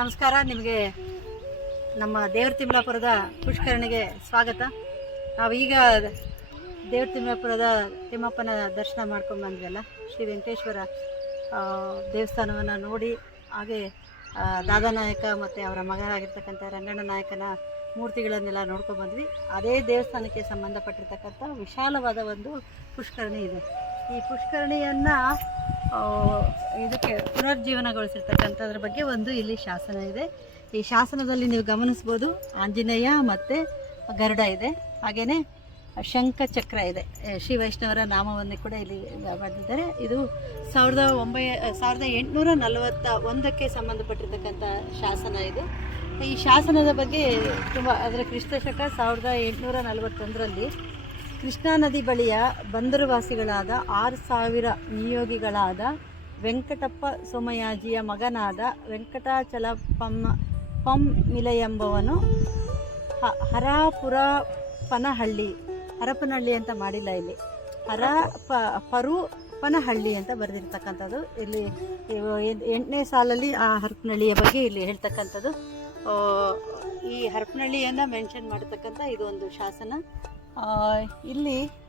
ನಮಸ್ಕಾರ, ನಿಮಗೆ ನಮ್ಮ ದೇವ್ರ ತಿಮ್ಲಾಪುರದ ಪುಷ್ಕರಣಿಗೆ ಸ್ವಾಗತ. ನಾವು ಈಗ ದೇವ್ರ ತಿಮ್ಲಾಪುರದ ತಿಮ್ಮಪ್ಪನ ದರ್ಶನ ಮಾಡ್ಕೊಂಡು ಬಂದ್ವಲ್ಲ, ಶ್ರೀ ವೆಂಕಟೇಶ್ವರ ದೇವಸ್ಥಾನವನ್ನು ನೋಡಿ, ಹಾಗೆ ದಾದಾ ನಾಯಕ ಮತ್ತು ಅವರ ಮಗನಾಗಿರ್ತಕ್ಕಂಥ ರಂಗಣ್ಣ ನಾಯಕನ ಮೂರ್ತಿಗಳನ್ನೆಲ್ಲ ನೋಡ್ಕೊಂಡು ಬಂದ್ವಿ. ಅದೇ ದೇವಸ್ಥಾನಕ್ಕೆ ಸಂಬಂಧಪಟ್ಟಿರ್ತಕ್ಕಂಥ ವಿಶಾಲವಾದ ಒಂದು ಪುಷ್ಕರಣಿ ಇದೆ. ಈ ಪುಷ್ಕರಣಿಯನ್ನು ಇದಕ್ಕೆ ಪುನರ್ಜೀವನಗೊಳಿಸಿರ್ತಕ್ಕಂಥದ್ರ ಬಗ್ಗೆ ಒಂದು ಇಲ್ಲಿ ಶಾಸನ ಇದೆ. ಈ ಶಾಸನದಲ್ಲಿ ನೀವು ಗಮನಿಸ್ಬೋದು, ಆಂಜನೇಯ ಮತ್ತು ಗರುಡ ಇದೆ. ಹಾಗೆಯೇ ಶಂಖಚಕ್ರ ಇದೆ. ಶ್ರೀ ವೈಷ್ಣವರ ನಾಮವನ್ನು ಕೂಡ ಇಲ್ಲಿ ಬರೆದಿದ್ದಾರೆ. ಇದು ಸಾವಿರದ ಒಂಬೈ, ಸಾವಿರದ ಎಂಟುನೂರ ನಲವತ್ತ ಒಂದಕ್ಕೆ ಸಂಬಂಧಪಟ್ಟಿರ್ತಕ್ಕಂಥ ಶಾಸನ ಇದು. ಈ ಶಾಸನದ ಬಗ್ಗೆ ತುಂಬ, ಅದರ ಕ್ರಿಸ್ತ ಶಕ ಸಾವಿರದ ಎಂಟುನೂರ ನಲವತ್ತೊಂದರಲ್ಲಿ ಕೃಷ್ಣಾ ನದಿ ಬಳಿಯ ಬಂದರುವಾಸಿಗಳಾದ ಆರು ಸಾವಿರ ನಿಯೋಗಿಗಳಾದ ವೆಂಕಟಪ್ಪ ಸೋಮಯಾಜಿಯ ಮಗನಾದ ವೆಂಕಟಾಚಲ ಪಮ್ಮ ಪಂಮಿಲ ಎಂಬವನು ಹ- ಹರಾಪುರ ಪನಹಳ್ಳಿ ಹರಪನಹಳ್ಳಿ ಅಂತ ಮಾಡಿಲ್ಲ ಇಲ್ಲಿ. ಹರ ಪ, ಪರು ಪನಹಳ್ಳಿ ಅಂತ ಬರೆದಿರ್ತಕ್ಕಂಥದ್ದು. ಇಲ್ಲಿ ಎಂಟನೇ ಸಾಲಲ್ಲಿ ಆ ಹರಪನಹಳ್ಳಿಯ ಬಗ್ಗೆ ಇಲ್ಲಿ ಹೇಳ್ತಕ್ಕಂಥದ್ದು. ಈ ಹರಪನಹಳ್ಳಿಯನ್ನು ಮೆನ್ಷನ್ ಮಾಡತಕ್ಕಂಥ ಇದು ಒಂದು ಶಾಸನ ಇಲ್ಲಿ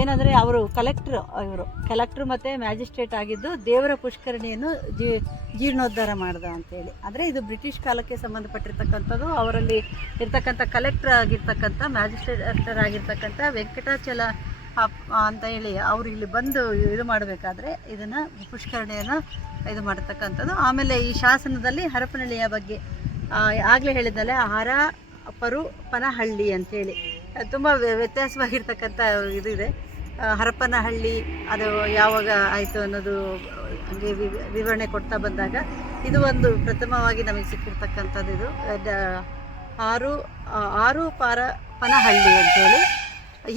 ಏನಂದರೆ ಅವರು ಕಲೆಕ್ಟ್ರ್ ಇವರು ಕಲೆಕ್ಟ್ರ್ ಮತ್ತು ಮ್ಯಾಜಿಸ್ಟ್ರೇಟ್ ಆಗಿದ್ದು ದೇವರ ಪುಷ್ಕರಣಿಯನ್ನು ಜೀ, ಜೀರ್ಣೋದ್ಧಾರ ಮಾಡ್ದ ಅಂತೇಳಿ ಅಂದರೆ ಇದು ಬ್ರಿಟಿಷ್ ಕಾಲಕ್ಕೆ ಸಂಬಂಧಪಟ್ಟಿರ್ತಕ್ಕಂಥದ್ದು, ಅವರಲ್ಲಿ ಇರ್ತಕ್ಕಂಥ ಕಲೆಕ್ಟ್ರ್ ಆಗಿರ್ತಕ್ಕಂಥ ಮ್ಯಾಜಿಸ್ಟ್ರೇಟರ್ ಆಗಿರ್ತಕ್ಕಂಥ ವೆಂಕಟಾಚಲ ಅಂತ ಹೇಳಿ ಅವರು ಇಲ್ಲಿ ಬಂದು ಇದು ಮಾಡಬೇಕಾದ್ರೆ ಇದನ್ನು ಪುಷ್ಕರಣಿಯನ್ನು ಇದು ಮಾಡತಕ್ಕಂಥದ್ದು. ಆಮೇಲೆ ಈ ಶಾಸನದಲ್ಲಿ ಹರಪನಹಳ್ಳಿಯ ಬಗ್ಗೆ ಆಗಲೇ ಹೇಳಿದ್ದಲ್ಲೇ, ಹರ ಪರು ಪನಹಳ್ಳಿ ಅಂತೇಳಿ ತುಂಬ ವ್ಯತ್ಯಾಸವಾಗಿರ್ತಕ್ಕಂಥ ಇದು ಇದೆ. ಹರಪನಹಳ್ಳಿ, ಅದು ಯಾವಾಗ ಆಯಿತು ಅನ್ನೋದು, ಹಂಗೆ ವಿವರಣೆ ಕೊಡ್ತಾ ಬಂದಾಗ, ಇದು ಒಂದು ಪ್ರಥಮವಾಗಿ ನಮಗೆ ಸಿಕ್ಕಿರ್ತಕ್ಕಂಥದ್ದು ಇದು. ಆರು ಆರು ಪಾರ ಪನಹಳ್ಳಿ ಅಂತೇಳಿ.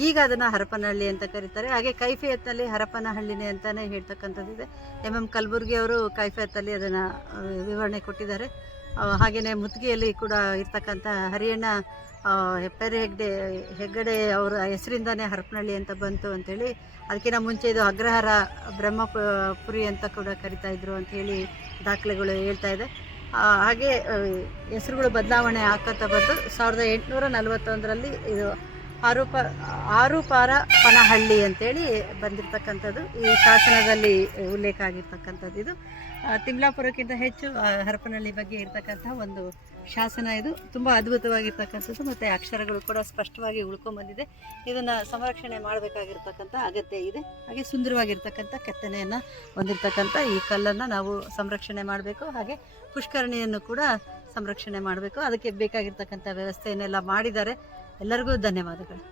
ಈಗ ಅದನ್ನು ಹರಪನಹಳ್ಳಿ ಅಂತ ಕರೀತಾರೆ. ಹಾಗೆ ಕೈಫಿಯತ್ನಲ್ಲಿ ಹರಪನಹಳ್ಳಿನೇ ಅಂತಲೇ ಹೇಳ್ತಕ್ಕಂಥದ್ದಿದೆ ಎಂ ಎಂ ಕಲಬುರ್ಗಿ ಅವರು ಕೈಫಿಯತ್ತಲ್ಲಿ ಅದನ್ನು ವಿವರಣೆ ಕೊಟ್ಟಿದ್ದಾರೆ. ಹಾಗೆಯೇ ಮುತ್ತಿಗೆಯಲ್ಲಿ ಕೂಡ ಇರ್ತಕ್ಕಂಥ ಹರಿಯಣ್ಣ ಹೆಪ್ಪೆರೆ ಹೆಗ್ಡೆ, ಹೆಗ್ಗಡೆ ಅವರ ಹೆಸರಿಂದಾನೇ ಹರಪನಹಳ್ಳಿ ಅಂತ ಬಂತು ಅಂಥೇಳಿ ಅದಕ್ಕಿಂತ ಮುಂಚೆ ಇದು ಅಗ್ರಹಾರ ಬ್ರಹ್ಮಪುರಿ ಅಂತ ಕೂಡ ಕರಿತಾ ಇದ್ರು ಅಂತ ಹೇಳಿ ದಾಖಲೆಗಳು ಹೇಳ್ತಾ ಇದೆ. ಹಾಗೆ ಹೆಸರುಗಳು ಬದಲಾವಣೆ ಆಗ್ತಾ ಬಂದು ಸಾವಿರದ ಎಂಟುನೂರ ನಲವತ್ತೊಂದರಲ್ಲಿ ಇದು ಆರು ಆರೂಪಾರ ಆರು ಪಾರ ಪನಹಳ್ಳಿ ಅಂತೇಳಿ ಬಂದಿರತಕ್ಕಂಥದ್ದು. ಈ ಶಾಸನದಲ್ಲಿ ಉಲ್ಲೇಖ ಆಗಿರ್ತಕ್ಕಂಥದ್ದು ಇದು. ತಿಮ್ಲಾಪುರಕ್ಕಿಂತ ಹೆಚ್ಚು ಹರಪನಹಳ್ಳಿ ಬಗ್ಗೆ ಇರ್ತಕ್ಕಂಥ ಒಂದು ಶಾಸನ ಇದು. ತುಂಬ ಅದ್ಭುತವಾಗಿರ್ತಕ್ಕಂಥದ್ದು ಮತ್ತು ಅಕ್ಷರಗಳು ಕೂಡ ಸ್ಪಷ್ಟವಾಗಿ ಉಳ್ಕೊಂಬಂದಿದೆ. ಇದನ್ನು ಸಂರಕ್ಷಣೆ ಮಾಡಬೇಕಾಗಿರ್ತಕ್ಕಂಥ ಅಗತ್ಯ ಇದೆ. ಹಾಗೆ ಸುಂದರವಾಗಿರ್ತಕ್ಕಂಥ ಕೆತ್ತನೆಯನ್ನು ಹೊಂದಿರತಕ್ಕಂಥ ಈ ಕಲ್ಲನ್ನು ನಾವು ಸಂರಕ್ಷಣೆ ಮಾಡಬೇಕು. ಹಾಗೆ ಪುಷ್ಕರಣಿಯನ್ನು ಕೂಡ ಸಂರಕ್ಷಣೆ ಮಾಡಬೇಕು. ಅದಕ್ಕೆ ಬೇಕಾಗಿರ್ತಕ್ಕಂಥ ವ್ಯವಸ್ಥೆಯನ್ನೆಲ್ಲ ಮಾಡಿದ್ದಾರೆ. ಎಲ್ಲರಿಗೂ ಧನ್ಯವಾದಗಳು.